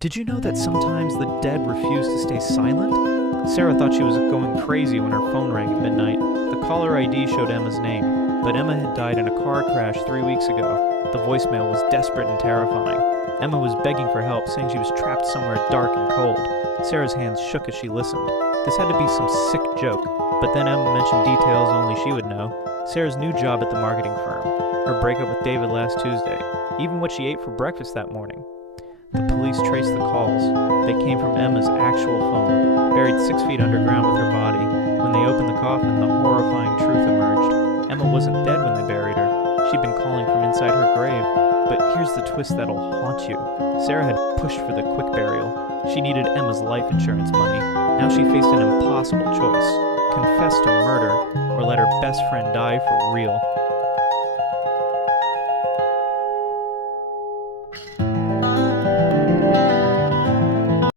Did you know that sometimes the dead refuse to stay silent? Sarah thought she was going crazy when her phone rang at midnight. The caller ID showed Emma's name, but Emma had died in a car crash 3 weeks ago. The voicemail was desperate and terrifying. Emma was begging for help, saying she was trapped somewhere dark and cold. Sarah's hands shook as she listened. This had to be some sick joke, but then Emma mentioned details only she would know. Sarah's new job at the marketing firm, her breakup with David last Tuesday, even what she ate for breakfast that morning. The police traced the calls. They came from Emma's actual phone, buried 6 feet underground with her body. When they opened the coffin, the horrifying truth emerged. Emma wasn't dead when they buried her. She'd been calling from inside her grave. But here's the twist that'll haunt you. Sarah had pushed for the quick burial. She needed Emma's life insurance money. Now she faced an impossible choice: confess to murder or let her best friend die for real.